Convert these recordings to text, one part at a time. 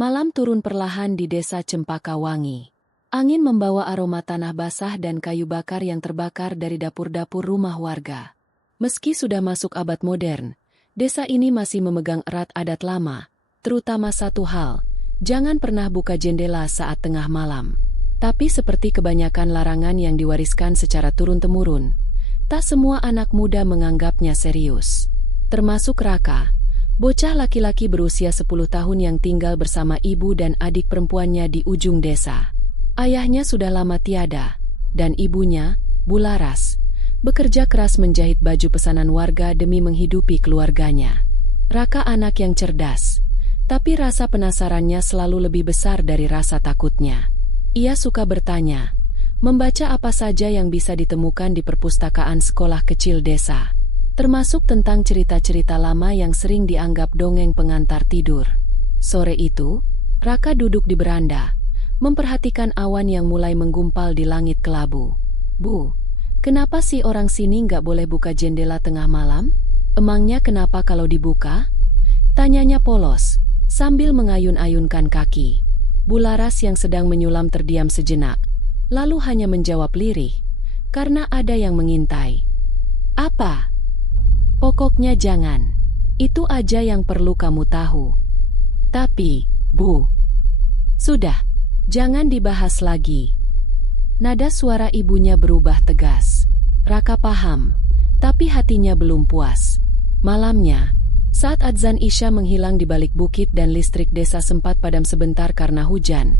Malam turun perlahan di desa Cempaka Wangi. Angin membawa aroma tanah basah dan kayu bakar yang terbakar dari dapur-dapur rumah warga. Meski sudah masuk abad modern, desa ini masih memegang erat adat lama, terutama satu hal, jangan pernah buka jendela saat tengah malam. Tapi seperti kebanyakan larangan yang diwariskan secara turun-temurun, tak semua anak muda menganggapnya serius. Termasuk Raka, bocah laki-laki berusia 10 tahun yang tinggal bersama ibu dan adik perempuannya di ujung desa. Ayahnya sudah lama tiada, dan ibunya, Bularas, bekerja keras menjahit baju pesanan warga demi menghidupi keluarganya. Raka anak yang cerdas, tapi rasa penasarannya selalu lebih besar dari rasa takutnya. Ia suka bertanya, membaca apa saja yang bisa ditemukan di perpustakaan sekolah kecil desa, termasuk tentang cerita-cerita lama yang sering dianggap dongeng pengantar tidur. Sore itu, Raka duduk di beranda, memperhatikan awan yang mulai menggumpal di langit kelabu. "Bu, kenapa sih orang sini nggak boleh buka jendela tengah malam? Emangnya kenapa kalau dibuka?" Tanyanya polos, sambil mengayun-ayunkan kaki. Bularas yang sedang menyulam terdiam sejenak, lalu hanya menjawab lirih, "Karena ada yang mengintai." "Apa?" "Pokoknya jangan. Itu aja yang perlu kamu tahu." "Tapi, Bu..." "Sudah, jangan dibahas lagi." Nada suara ibunya berubah tegas. Raka paham, tapi hatinya belum puas. Malamnya, saat adzan Isya menghilang di balik bukit dan listrik desa sempat padam sebentar karena hujan,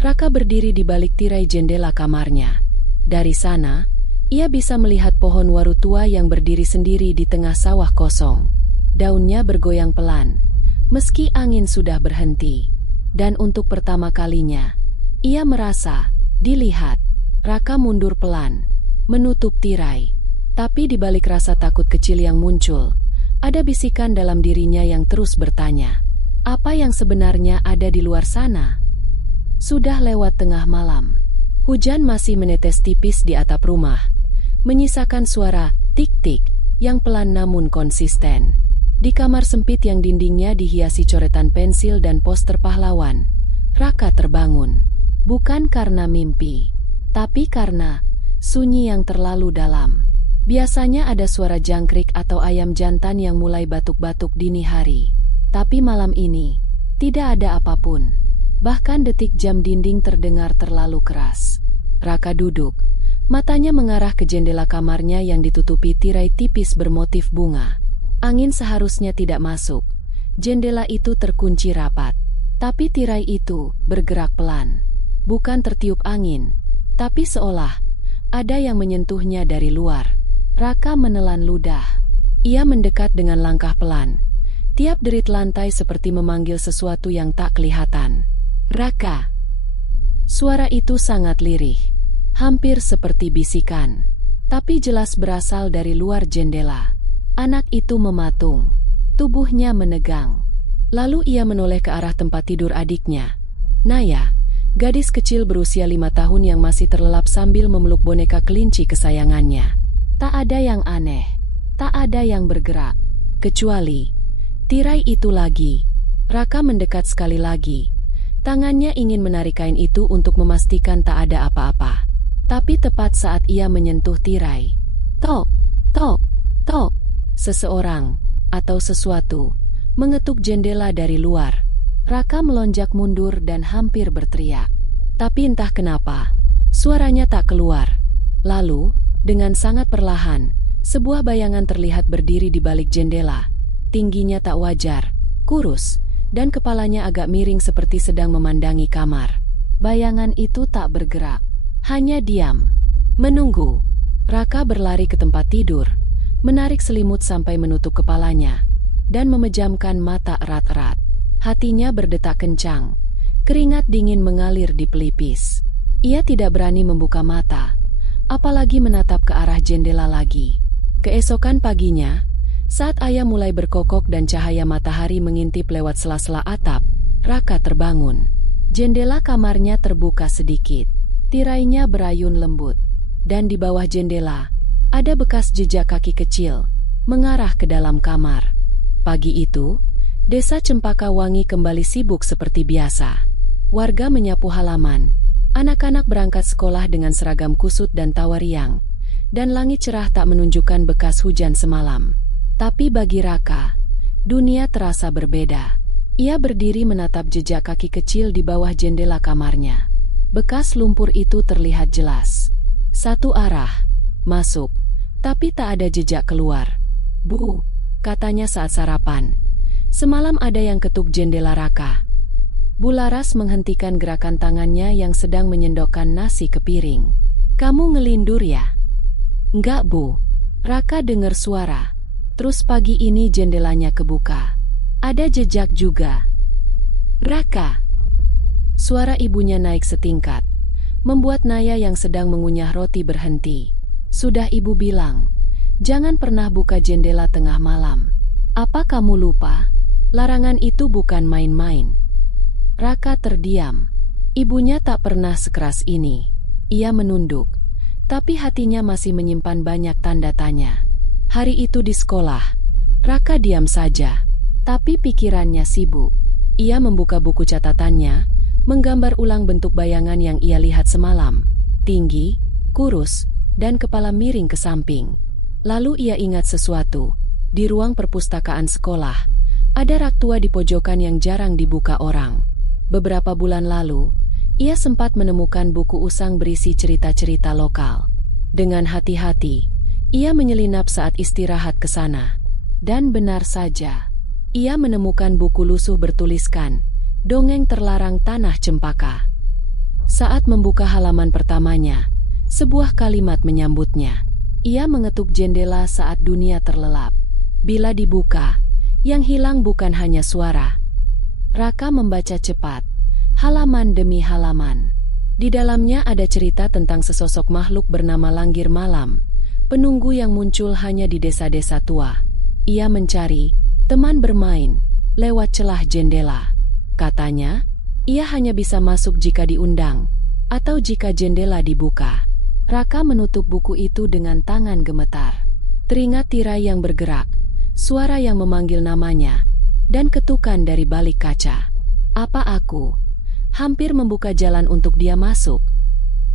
Raka berdiri di balik tirai jendela kamarnya. Dari sana, ia bisa melihat pohon waru tua yang berdiri sendiri di tengah sawah kosong. Daunnya bergoyang pelan, meski angin sudah berhenti. Dan untuk pertama kalinya, ia merasa dilihat. Raka mundur pelan, menutup tirai. Tapi di balik rasa takut kecil yang muncul, ada bisikan dalam dirinya yang terus bertanya, apa yang sebenarnya ada di luar sana? Sudah lewat tengah malam. Hujan masih menetes tipis di atap rumah, menyisakan suara tik-tik yang pelan namun konsisten. Di kamar sempit yang dindingnya dihiasi coretan pensil dan poster pahlawan, Raka terbangun. Bukan karena mimpi, tapi karena sunyi yang terlalu dalam. Biasanya ada suara jangkrik atau ayam jantan yang mulai batuk-batuk dini hari. Tapi malam ini, tidak ada apapun. Bahkan detik jam dinding terdengar terlalu keras. Raka duduk, matanya mengarah ke jendela kamarnya yang ditutupi tirai tipis bermotif bunga. Angin seharusnya tidak masuk. Jendela itu terkunci rapat. Tapi tirai itu bergerak pelan. Bukan tertiup angin, tapi seolah ada yang menyentuhnya dari luar. Raka menelan ludah. Ia mendekat dengan langkah pelan. Tiap derit lantai seperti memanggil sesuatu yang tak kelihatan. "Raka." Suara itu sangat lirih, hampir seperti bisikan, tapi jelas berasal dari luar jendela. Anak itu mematung, tubuhnya menegang. Lalu ia menoleh ke arah tempat tidur adiknya, Naya, gadis kecil berusia 5 tahun yang masih terlelap sambil memeluk boneka kelinci kesayangannya. Tak ada yang aneh, tak ada yang bergerak, kecuali tirai itu lagi. Raka mendekat sekali lagi. Tangannya ingin menarik kain itu untuk memastikan tak ada apa-apa. Tapi tepat saat ia menyentuh tirai, tok, tok, tok, seseorang atau sesuatu mengetuk jendela dari luar. Raka melonjak mundur dan hampir berteriak. Tapi entah kenapa, suaranya tak keluar. Lalu, dengan sangat perlahan, sebuah bayangan terlihat berdiri di balik jendela. Tingginya tak wajar, kurus, dan kepalanya agak miring seperti sedang memandangi kamar. Bayangan itu tak bergerak, hanya diam, menunggu. Raka berlari ke tempat tidur, menarik selimut sampai menutup kepalanya, dan memejamkan mata erat-erat. Hatinya berdetak kencang, keringat dingin mengalir di pelipis. Ia tidak berani membuka mata, apalagi menatap ke arah jendela lagi. Keesokan paginya, saat ayah mulai berkokok dan cahaya matahari mengintip lewat sela-sela atap, Raka terbangun. Jendela kamarnya terbuka sedikit, tirainya berayun lembut, dan di bawah jendela, ada bekas jejak kaki kecil, mengarah ke dalam kamar. Pagi itu, Desa Cempaka Wangi kembali sibuk seperti biasa. Warga menyapu halaman, anak-anak berangkat sekolah dengan seragam kusut dan tawa riang, dan langit cerah tak menunjukkan bekas hujan semalam. Tapi bagi Raka, dunia terasa berbeda. Ia berdiri menatap jejak kaki kecil di bawah jendela kamarnya. Bekas lumpur itu terlihat jelas. Satu arah, masuk, tapi tak ada jejak keluar. "Bu," katanya saat sarapan. "Semalam ada yang ketuk jendela Raka." Bu Laras menghentikan gerakan tangannya yang sedang menyendokkan nasi ke piring. "Kamu ngelindur ya?" "Enggak, Bu." Raka dengar suara. "Terus pagi ini jendelanya kebuka. Ada jejak juga." "Raka!" Suara ibunya naik setingkat, membuat Naya yang sedang mengunyah roti berhenti. "Sudah ibu bilang, jangan pernah buka jendela tengah malam. Apa kamu lupa? Larangan itu bukan main-main." Raka terdiam. Ibunya tak pernah sekeras ini. Ia menunduk, tapi hatinya masih menyimpan banyak tanda tanya. Hari itu di sekolah, Raka diam saja, tapi pikirannya sibuk. Ia membuka buku catatannya, menggambar ulang bentuk bayangan yang ia lihat semalam. Tinggi, kurus, dan kepala miring ke samping. Lalu ia ingat sesuatu. Di ruang perpustakaan sekolah, ada rak tua di pojokan yang jarang dibuka orang. Beberapa bulan lalu, ia sempat menemukan buku usang berisi cerita-cerita lokal. Dengan hati-hati, ia menyelinap saat istirahat ke sana. Dan benar saja, ia menemukan buku lusuh bertuliskan, "Dongeng Terlarang Tanah Cempaka." Saat membuka halaman pertamanya, sebuah kalimat menyambutnya. Ia mengetuk jendela saat dunia terlelap. Bila dibuka, yang hilang bukan hanya suara. Raka membaca cepat, halaman demi halaman. Di dalamnya ada cerita tentang sesosok makhluk bernama Langgir Malam, penunggu yang muncul hanya di desa-desa tua. Ia mencari teman bermain lewat celah jendela. Katanya, ia hanya bisa masuk jika diundang, atau jika jendela dibuka. Raka menutup buku itu dengan tangan gemetar. Teringat tirai yang bergerak, suara yang memanggil namanya, dan ketukan dari balik kaca. "Apa aku?" Hampir membuka jalan untuk dia masuk.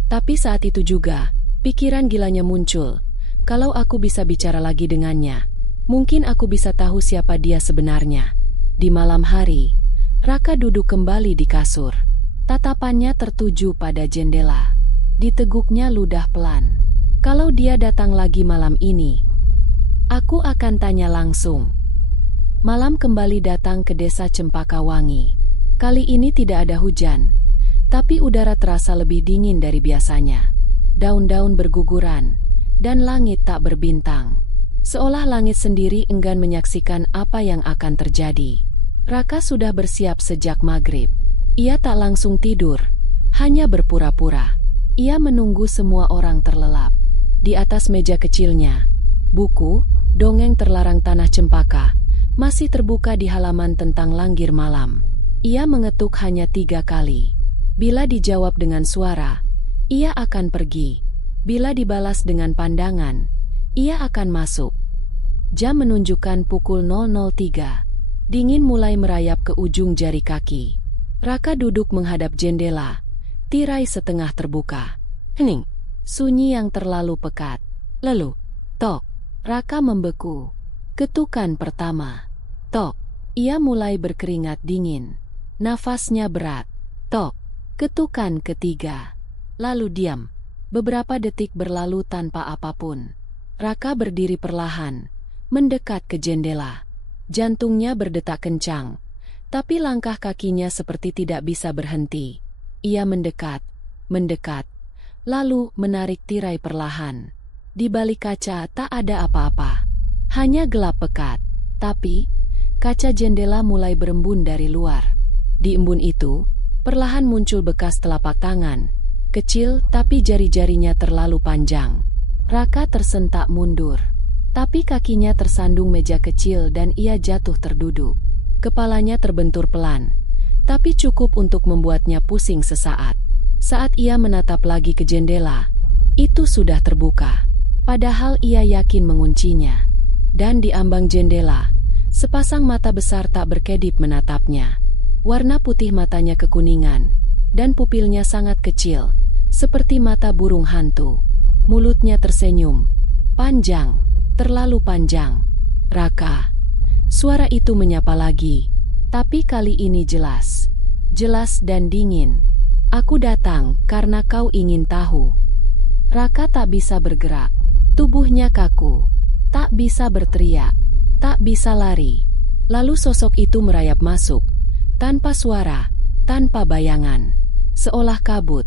Tapi saat itu juga, pikiran gilanya muncul. Kalau aku bisa bicara lagi dengannya, mungkin aku bisa tahu siapa dia sebenarnya. Di malam hari, Raka duduk kembali di kasur. Tatapannya tertuju pada jendela. Diteguknya ludah pelan. Kalau dia datang lagi malam ini, aku akan tanya langsung. Malam kembali datang ke desa Cempaka Wangi. Kali ini tidak ada hujan, tapi udara terasa lebih dingin dari biasanya. Daun-daun berguguran, dan langit tak berbintang. Seolah langit sendiri enggan menyaksikan apa yang akan terjadi. Raka sudah bersiap sejak maghrib. Ia tak langsung tidur, hanya berpura-pura. Ia menunggu semua orang terlelap. Di atas meja kecilnya, buku, Dongeng Terlarang Tanah Cempaka, masih terbuka di halaman tentang Langgir Malam. Ia mengetuk hanya 3 kali. Bila dijawab dengan suara, ia akan pergi. Bila dibalas dengan pandangan, ia akan masuk. Jam menunjukkan pukul 00.03. Dingin mulai merayap ke ujung jari kaki. Raka duduk menghadap jendela. Tirai setengah terbuka. Hening. Sunyi yang terlalu pekat. Lalu, tok. Raka membeku. Ketukan pertama. Tok. Ia mulai berkeringat dingin. Nafasnya berat. Tok. Ketukan ketiga. Lalu diam. Beberapa detik berlalu tanpa apapun. Raka berdiri perlahan, mendekat ke jendela. Jantungnya berdetak kencang, tapi langkah kakinya seperti tidak bisa berhenti. Ia mendekat, lalu menarik tirai perlahan. Di balik kaca tak ada apa-apa, hanya gelap pekat. Tapi, kaca jendela mulai berembun dari luar. Di embun itu, perlahan muncul bekas telapak tangan, kecil tapi jari-jarinya terlalu panjang. Raka tersentak mundur, tapi kakinya tersandung meja kecil dan ia jatuh terduduk. Kepalanya terbentur pelan, tapi cukup untuk membuatnya pusing sesaat. Saat ia menatap lagi ke jendela, itu sudah terbuka, padahal ia yakin menguncinya. Dan di ambang jendela, Sepasang mata besar tak berkedip menatapnya. Warna putih matanya kekuningan, dan pupilnya sangat kecil, seperti mata burung hantu. Mulutnya tersenyum, panjang, terlalu panjang. "Raka." Suara itu menyapa lagi, tapi kali ini jelas. Jelas dan dingin. "Aku datang karena kau ingin tahu." Raka tak bisa bergerak. Tubuhnya kaku. Tak bisa berteriak. Tak bisa lari. Lalu sosok itu merayap masuk. Tanpa suara, tanpa bayangan. Seolah kabut,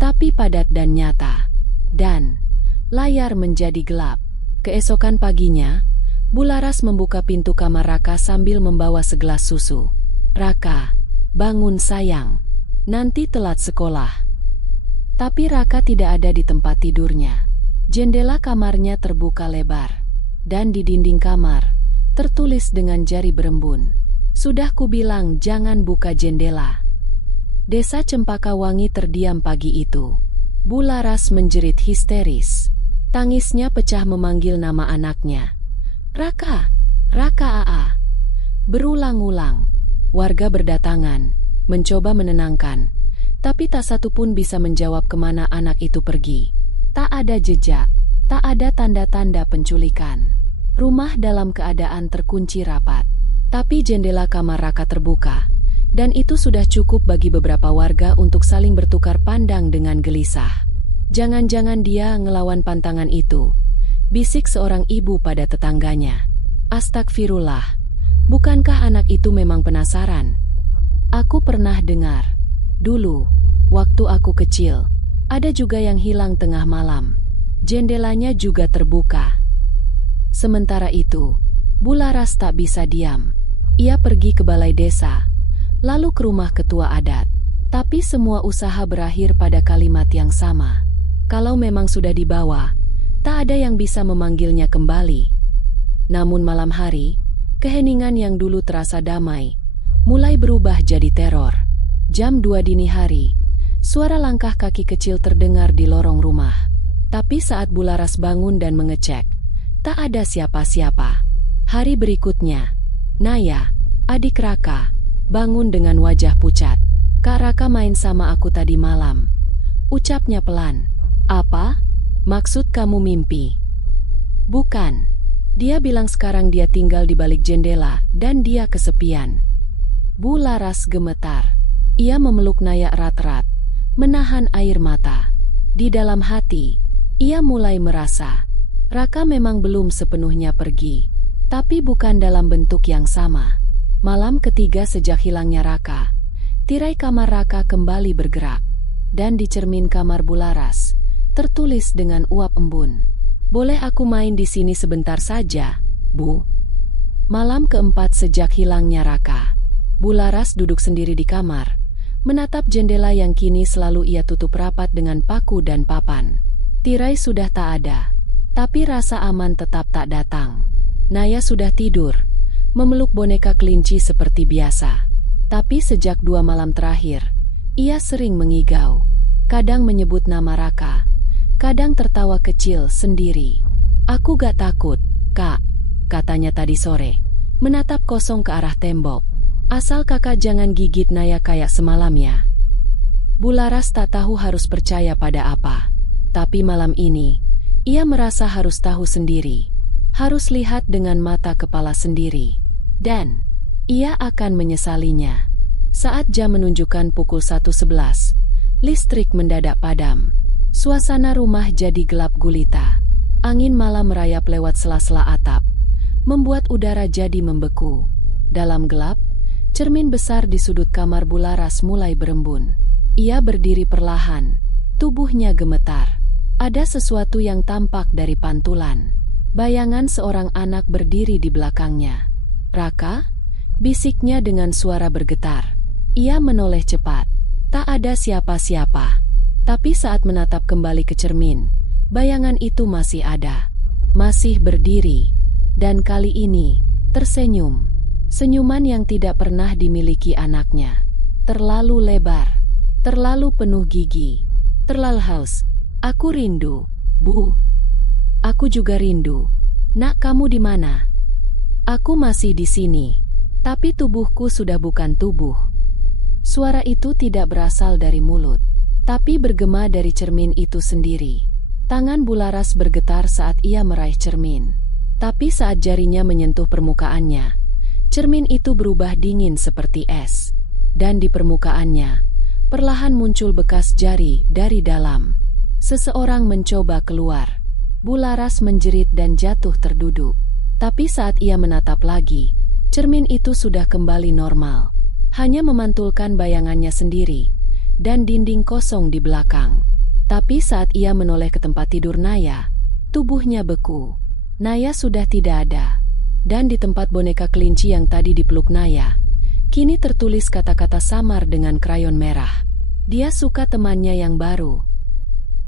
tapi padat dan nyata. Dan layar menjadi gelap. Keesokan paginya, Bularas membuka pintu kamar Raka sambil membawa segelas susu. "Raka, bangun sayang. Nanti telat sekolah." Tapi Raka tidak ada di tempat tidurnya. Jendela kamarnya terbuka lebar. Dan di dinding kamar, tertulis dengan jari berembun, "Sudah kubilang jangan buka jendela." Desa Cempakawangi terdiam pagi itu. Bularas menjerit histeris. Tangisnya pecah memanggil nama anaknya. "Raka, Raka Aa." Berulang-ulang, warga berdatangan, mencoba menenangkan, tapi tak satu pun bisa menjawab kemana anak itu pergi. Tak ada jejak, tak ada tanda-tanda penculikan. Rumah dalam keadaan terkunci rapat. Tapi jendela kamar Raka terbuka, dan itu sudah cukup bagi beberapa warga untuk saling bertukar pandang dengan gelisah. "Jangan-jangan dia ngelawan pantangan itu," bisik seorang ibu pada tetangganya. "Astagfirullah, bukankah anak itu memang penasaran? Aku pernah dengar, dulu, waktu aku kecil, ada juga yang hilang tengah malam. Jendelanya juga terbuka." Sementara itu, Bularas tak bisa diam. Ia pergi ke balai desa, lalu ke rumah ketua adat. Tapi semua usaha berakhir pada kalimat yang sama. Kalau memang sudah dibawa, tak ada yang bisa memanggilnya kembali. Namun malam hari, keheningan yang dulu terasa damai, mulai berubah jadi teror. Jam 2 dini hari, suara langkah kaki kecil terdengar di lorong rumah. Tapi saat Bularas bangun dan mengecek, tak ada siapa-siapa. Hari berikutnya, Naya, adik Raka, bangun dengan wajah pucat. "Kak Raka main sama aku tadi malam," ucapnya pelan. "Apa? Maksud kamu mimpi?" "Bukan. Dia bilang sekarang dia tinggal di balik jendela dan dia kesepian." Bularas gemetar. Ia memeluk Naya erat-erat, menahan air mata. Di dalam hati, ia mulai merasa Raka memang belum sepenuhnya pergi, tapi bukan dalam bentuk yang sama. Malam ketiga sejak hilangnya Raka, tirai kamar Raka kembali bergerak, dan di cermin kamar Bularas tertulis dengan uap embun, "Boleh aku main di sini sebentar saja, Bu?" Malam keempat sejak hilangnya Raka, Bularas duduk sendiri di kamar, menatap jendela yang kini selalu ia tutup rapat dengan paku dan papan. Tirai sudah tak ada, tapi rasa aman tetap tak datang. Naya sudah tidur, memeluk boneka kelinci seperti biasa. Tapi sejak 2 malam terakhir, ia sering mengigau. Kadang menyebut nama Raka, kadang tertawa kecil sendiri. "Aku gak takut, Kak," katanya tadi sore, menatap kosong ke arah tembok. "Asal kakak jangan gigit Naya kayak semalam ya." Bularas tak tahu harus percaya pada apa. Tapi malam ini, ia merasa harus tahu sendiri, harus lihat dengan mata kepala sendiri, dan ia akan menyesalinya. Saat jam menunjukkan pukul 1.11, listrik mendadak padam. Suasana rumah jadi gelap gulita. Angin malam merayap lewat sela-sela atap, membuat udara jadi membeku. Dalam gelap, cermin besar di sudut kamar Bularas mulai berembun. Ia berdiri perlahan, tubuhnya gemetar. Ada sesuatu yang tampak dari pantulan. Bayangan seorang anak berdiri di belakangnya. "Raka?" bisiknya dengan suara bergetar. Ia menoleh cepat. Tak ada siapa-siapa. Tapi saat menatap kembali ke cermin, bayangan itu masih ada. Masih berdiri. Dan kali ini, tersenyum. Senyuman yang tidak pernah dimiliki anaknya. Terlalu lebar. Terlalu penuh gigi. Terlalu haus. "Aku rindu, Bu." "Aku juga rindu. Nak, kamu di mana?" Aku masih di sini, tapi tubuhku sudah bukan tubuh. Suara itu tidak berasal dari mulut, tapi bergema dari cermin itu sendiri. Tangan Bularas bergetar saat ia meraih cermin. Tapi saat jarinya menyentuh permukaannya, cermin itu berubah dingin seperti es. Dan di permukaannya, perlahan muncul bekas jari dari dalam. Seseorang mencoba keluar. Bularas menjerit dan jatuh terduduk. Tapi saat ia menatap lagi, cermin itu sudah kembali normal. Hanya memantulkan bayangannya sendiri, dan dinding kosong di belakang. Tapi saat ia menoleh ke tempat tidur Naya, tubuhnya beku. Naya sudah tidak ada. Dan di tempat boneka kelinci yang tadi dipeluk Naya, kini tertulis kata-kata samar dengan krayon merah. Dia suka temannya yang baru.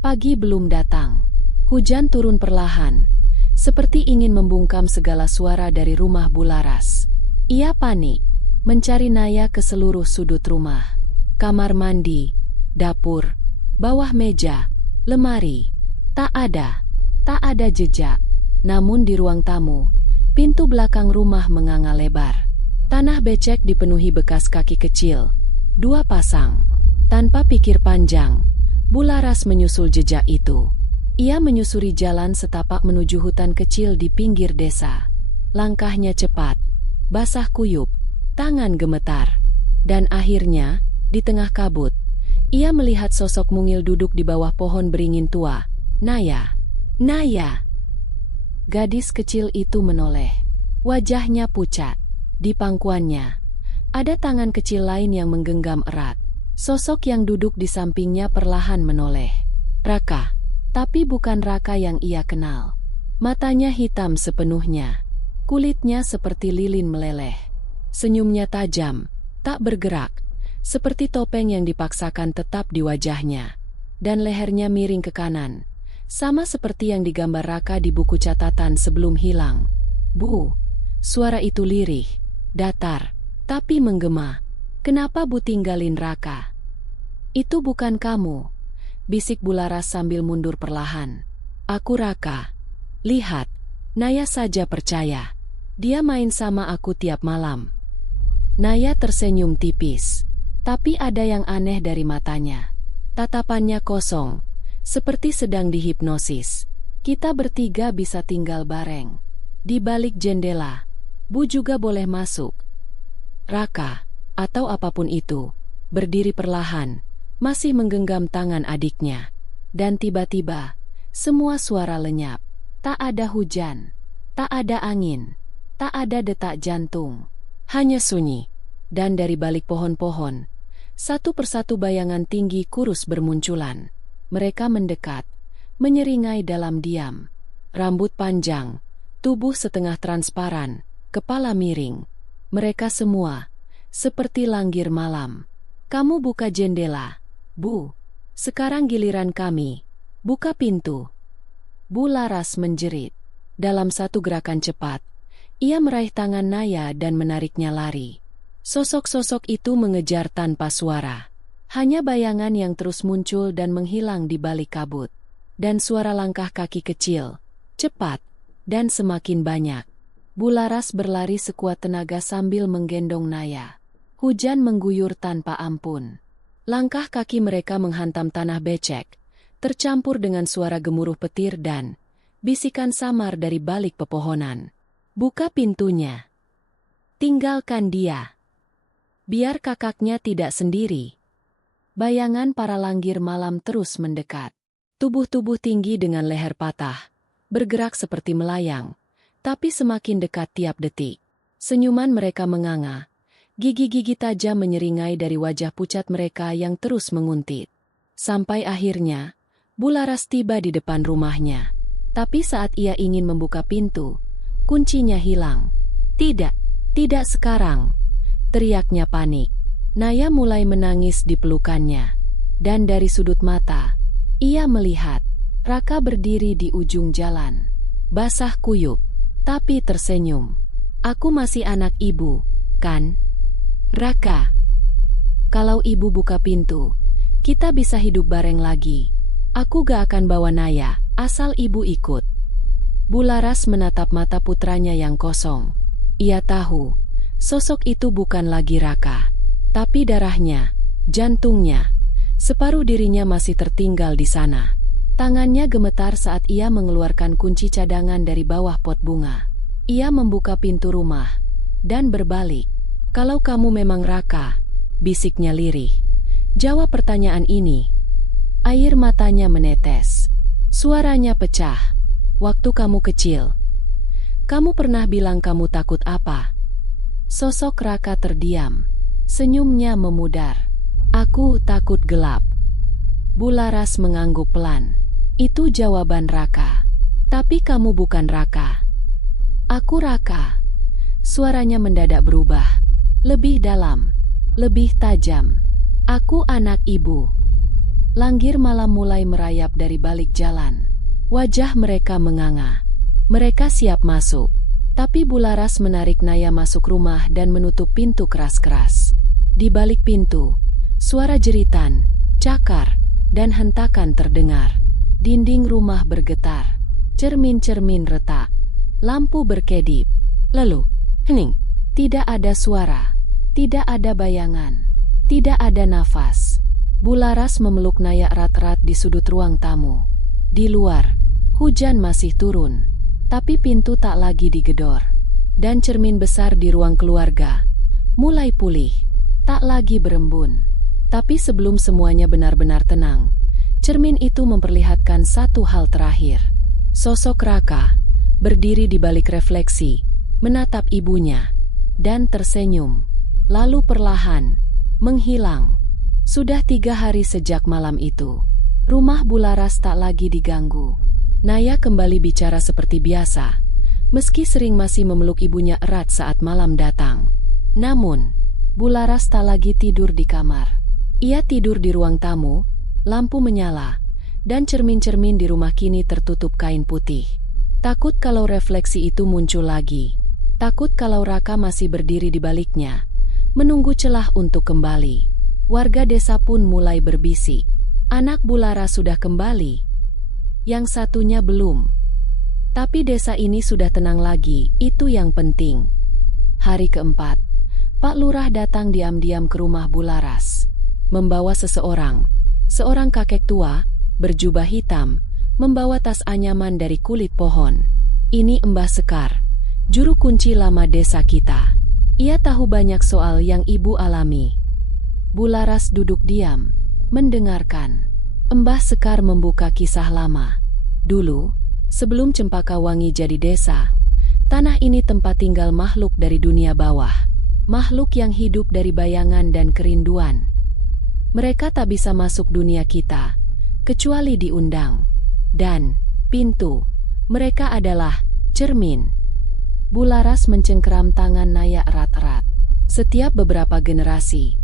Pagi belum datang. Hujan turun perlahan, seperti ingin membungkam segala suara dari rumah Bularas. Ia panik, mencari Naya ke seluruh sudut rumah. Kamar mandi, dapur, bawah meja, lemari. Tak ada jejak. Namun di ruang tamu, pintu belakang rumah menganga lebar. Tanah becek dipenuhi bekas kaki kecil, 2 pasang. Tanpa pikir panjang, Bularas menyusul jejak itu. Ia menyusuri jalan setapak menuju hutan kecil di pinggir desa. Langkahnya cepat, basah kuyup, tangan gemetar. Dan akhirnya, di tengah kabut, ia melihat sosok mungil duduk di bawah pohon beringin tua. Naya! Naya! Gadis kecil itu menoleh. Wajahnya pucat. Di pangkuannya, ada tangan kecil lain yang menggenggam erat. Sosok yang duduk di sampingnya perlahan menoleh. Raka. Tapi bukan Raka yang ia kenal. Matanya hitam sepenuhnya. Kulitnya seperti lilin meleleh. Senyumnya tajam, tak bergerak. Seperti topeng yang dipaksakan tetap di wajahnya. Dan lehernya miring ke kanan. Sama seperti yang digambar Raka di buku catatan sebelum hilang. Bu, suara itu lirih, datar, tapi menggema. Kenapa Bu tinggalin Raka? Itu bukan kamu, bisik Bularas sambil mundur perlahan. Aku Raka. Lihat, Naya saja percaya. Dia main sama aku tiap malam. Naya tersenyum tipis, tapi ada yang aneh dari matanya. Tatapannya kosong. Seperti sedang dihipnosis. Kita bertiga bisa tinggal bareng. Di balik jendela. Bu juga boleh masuk. Raka, atau apapun itu, berdiri perlahan, masih menggenggam tangan adiknya. Dan tiba-tiba, semua suara lenyap. Tak ada hujan, tak ada angin, tak ada detak jantung. Hanya sunyi. Dan dari balik pohon-pohon, satu persatu bayangan tinggi kurus bermunculan. Mereka mendekat, menyeringai dalam diam. Rambut panjang, tubuh setengah transparan, kepala miring. Mereka semua, seperti langgir malam. Kamu buka jendela, Bu. Sekarang giliran kami. Buka pintu. Bularas menjerit. Dalam satu gerakan cepat, ia meraih tangan Naya dan menariknya lari. Sosok-sosok itu mengejar tanpa suara. Hanya bayangan yang terus muncul dan menghilang di balik kabut. Dan suara langkah kaki kecil, cepat, dan semakin banyak. Bularas berlari sekuat tenaga sambil menggendong Naya. Hujan mengguyur tanpa ampun. Langkah kaki mereka menghantam tanah becek, tercampur dengan suara gemuruh petir dan bisikan samar dari balik pepohonan. Buka pintunya. Tinggalkan dia. Biar kakaknya tidak sendiri. Bayangan para langgir malam terus mendekat. Tubuh-tubuh tinggi dengan leher patah, bergerak seperti melayang, tapi semakin dekat tiap detik. Senyuman mereka menganga, gigi-gigi tajam menyeringai dari wajah pucat mereka yang terus menguntit. Sampai akhirnya, Bularas tiba di depan rumahnya. Tapi saat ia ingin membuka pintu, kuncinya hilang. Tidak, tidak sekarang, teriaknya panik. Naya mulai menangis di pelukannya. Dan dari sudut mata, ia melihat Raka berdiri di ujung jalan. Basah kuyup, tapi tersenyum. Aku masih anak ibu, kan? Raka, kalau ibu buka pintu, kita bisa hidup bareng lagi. Aku gak akan bawa Naya, asal ibu ikut. Bularas menatap mata putranya yang kosong. Ia tahu, sosok itu bukan lagi Raka. Tapi darahnya, jantungnya, separuh dirinya masih tertinggal di sana. Tangannya gemetar saat ia mengeluarkan kunci cadangan dari bawah pot bunga. Ia membuka pintu rumah dan berbalik. "Kalau kamu memang Raka," bisiknya lirih, "jawab pertanyaan ini." Air matanya menetes. Suaranya pecah. "Waktu kamu kecil, kamu pernah bilang kamu takut apa?" Sosok Raka terdiam. Senyumnya memudar. "Aku takut gelap." Bularas mengangguk pelan. "Itu jawaban Raka. Tapi kamu bukan Raka." "Aku Raka." Suaranya mendadak berubah. Lebih dalam, lebih tajam. "Aku anak ibu." Langgir malam mulai merayap dari balik jalan. Wajah mereka menganga. Mereka siap masuk. Tapi Bularas menarik Naya masuk rumah dan menutup pintu keras-keras. Di balik pintu, suara jeritan, cakar, dan hentakan terdengar. Dinding rumah bergetar. Cermin-cermin retak. Lampu berkedip. Lalu, hening. Tidak ada suara. Tidak ada bayangan. Tidak ada nafas. Bularas memeluk Naya erat-erat di sudut ruang tamu. Di luar, hujan masih turun. Tapi pintu tak lagi digedor. Dan cermin besar di ruang keluarga mulai pulih. Tak lagi berembun. Tapi sebelum semuanya benar-benar tenang, cermin itu memperlihatkan satu hal terakhir. Sosok Raka berdiri di balik refleksi, menatap ibunya, dan tersenyum. Lalu perlahan menghilang. Sudah 3 hari sejak malam itu. Rumah Bularas tak lagi diganggu. Naya kembali bicara seperti biasa, meski sering masih memeluk ibunya erat saat malam datang. Namun, Bularas tak lagi tidur di kamar. Ia tidur di ruang tamu, lampu menyala, dan cermin-cermin di rumah kini tertutup kain putih. Takut kalau refleksi itu muncul lagi. Takut kalau Raka masih berdiri di baliknya, menunggu celah untuk kembali. Warga desa pun mulai berbisik. Anak Bularas sudah kembali. Yang satunya belum. Tapi desa ini sudah tenang lagi, itu yang penting. Hari keempat, Pak Lurah datang diam-diam ke rumah Bularas. Membawa seorang kakek tua, berjubah hitam, membawa tas anyaman dari kulit pohon. "Ini Mbah Sekar, juru kunci lama desa kita. Ia tahu banyak soal yang ibu alami." Bularas duduk diam, mendengarkan. Mbah Sekar membuka kisah lama. Dulu, sebelum Cempakawangi jadi desa, tanah ini tempat tinggal makhluk dari dunia bawah. Makhluk yang hidup dari bayangan dan kerinduan. Mereka tak bisa masuk dunia kita, kecuali diundang. Dan, pintu, mereka adalah cermin. Bularas mencengkeram tangan Naya erat-erat. Setiap beberapa generasi,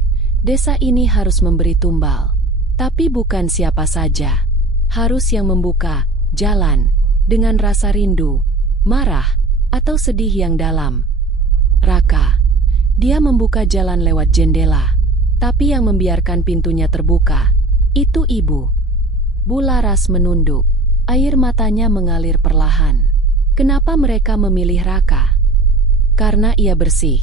desa ini harus memberi tumbal. Tapi bukan siapa saja. Harus yang membuka jalan dengan rasa rindu, marah, atau sedih yang dalam. Raka. Dia membuka jalan lewat jendela. Tapi yang membiarkan pintunya terbuka, itu ibu. Bularas menunduk. Air matanya mengalir perlahan. Kenapa mereka memilih Raka? Karena ia bersih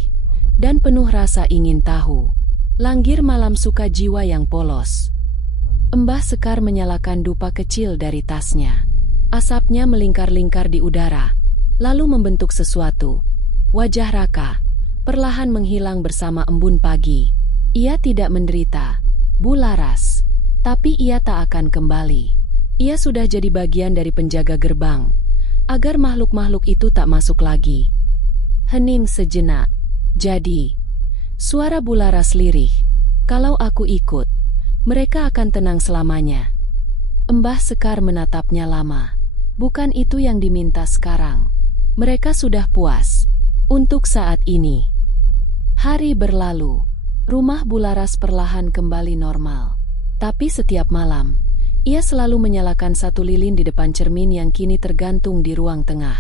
dan penuh rasa ingin tahu. Langgir malam suka jiwa yang polos. Mbah Sekar menyalakan dupa kecil dari tasnya. Asapnya melingkar-lingkar di udara, lalu membentuk sesuatu. Wajah Raka perlahan menghilang bersama embun pagi. Ia tidak menderita, Bularas, tapi ia tak akan kembali. Ia sudah jadi bagian dari penjaga gerbang, agar makhluk-makhluk itu tak masuk lagi. Hening sejenak. Jadi, suara Bularas lirih. Kalau aku ikut, mereka akan tenang selamanya. Mbah Sekar menatapnya lama. Bukan itu yang diminta sekarang. Mereka sudah puas. Untuk saat ini. Hari berlalu. Rumah Bularas perlahan kembali normal. Tapi setiap malam, ia selalu menyalakan satu lilin di depan cermin yang kini tergantung di ruang tengah.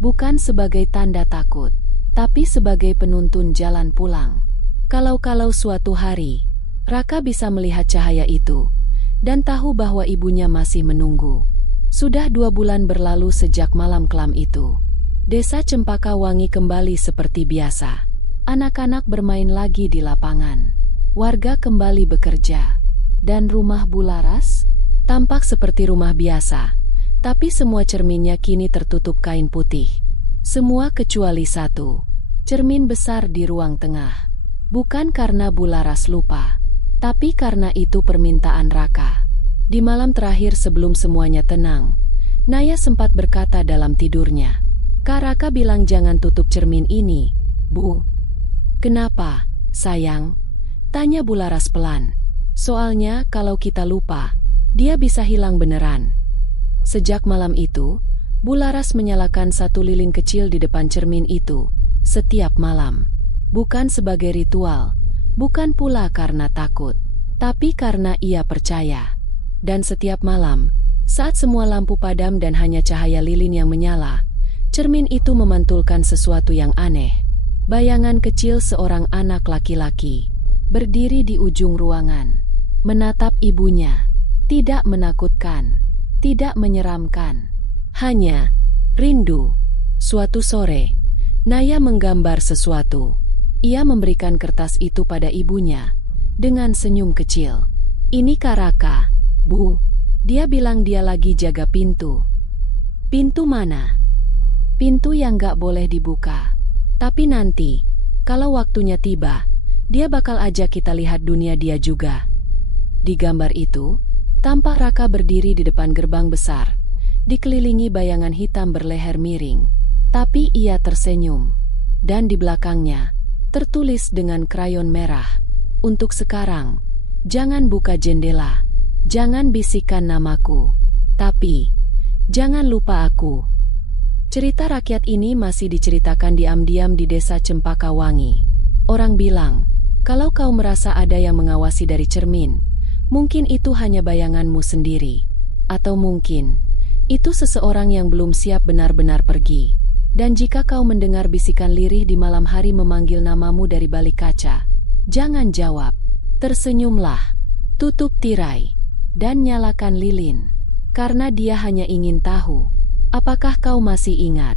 Bukan sebagai tanda takut, tapi sebagai penuntun jalan pulang. Kalau-kalau suatu hari, Raka bisa melihat cahaya itu, dan tahu bahwa ibunya masih menunggu. Sudah 2 bulan berlalu sejak malam kelam itu. Desa Cempaka Wangi kembali seperti biasa. Anak-anak bermain lagi di lapangan. Warga kembali bekerja. Dan rumah Bularas tampak seperti rumah biasa. Tapi semua cerminnya kini tertutup kain putih. Semua kecuali satu. Cermin besar di ruang tengah. Bukan karena Bularas lupa, tapi karena itu permintaan Raka. Di malam terakhir sebelum semuanya tenang, Naya sempat berkata dalam tidurnya, "Kak Raka bilang jangan tutup cermin ini, Bu." "Kenapa, sayang?" tanya Bularas pelan. "Soalnya kalau kita lupa, dia bisa hilang beneran." Sejak malam itu, Bularas menyalakan satu lilin kecil di depan cermin itu, setiap malam. Bukan sebagai ritual, bukan pula karena takut, tapi karena ia percaya. Dan setiap malam, saat semua lampu padam dan hanya cahaya lilin yang menyala, cermin itu memantulkan sesuatu yang aneh. Bayangan kecil seorang anak laki-laki, berdiri di ujung ruangan, menatap ibunya. Tidak menakutkan, tidak menyeramkan, hanya rindu. Suatu sore, Naya menggambar sesuatu. Ia memberikan kertas itu pada ibunya, dengan senyum kecil. "Ini Kak Raka, Bu." Dia bilang dia lagi jaga pintu. "Pintu mana?" "Pintu yang gak boleh dibuka. Tapi nanti, kalau waktunya tiba, dia bakal ajak kita lihat dunia dia juga." Di gambar itu, tampak Raka berdiri di depan gerbang besar, dikelilingi bayangan hitam berleher miring. Tapi ia tersenyum. Dan di belakangnya, tertulis dengan krayon merah, "Untuk sekarang, jangan buka jendela, jangan bisikan namaku, tapi jangan lupa aku." Cerita rakyat ini masih diceritakan diam-diam di Desa Cempaka Wangi. Orang bilang, kalau kau merasa ada yang mengawasi dari cermin, mungkin itu hanya bayanganmu sendiri. Atau mungkin, itu seseorang yang belum siap benar-benar pergi. Dan jika kau mendengar bisikan lirih di malam hari memanggil namamu dari balik kaca, jangan jawab. Tersenyumlah, tutup tirai, dan nyalakan lilin. Karena dia hanya ingin tahu, apakah kau masih ingat?